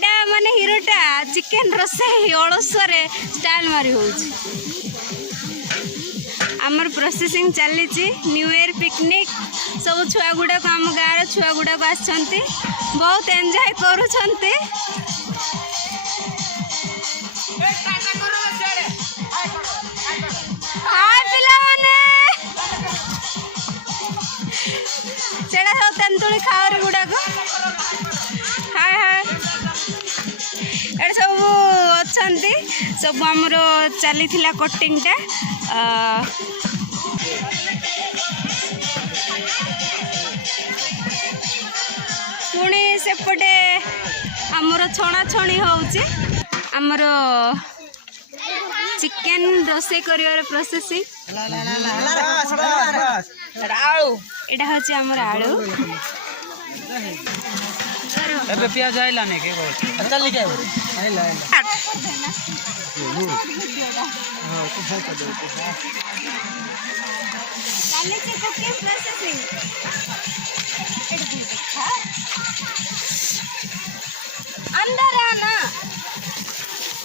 एटा माने Hirota chicken रोषे अलसुआ style मारी हो आमर प्रोसेसिंग चली न्यू ईयर पिकनिक सब छुआ गुड़ाक आम गाँव छुआ गुड़ाक आसछन्ति बहुत एंजॉय करूछन्ति। हाय पिला माने सेड़ा सब तेंतुली खाओ गुड़ाक हाय हाय एटा सब अच्छन्ति सब आमर चली कटिंगटा पुणी सेपटे आमर छणा छणी होउची आमर चिकेन रोषे कर प्रोसेसिंग एटा होची आमर आलू अबे प्याज आइला ने के चल के आइला कुकिंग प्रोसेसिंग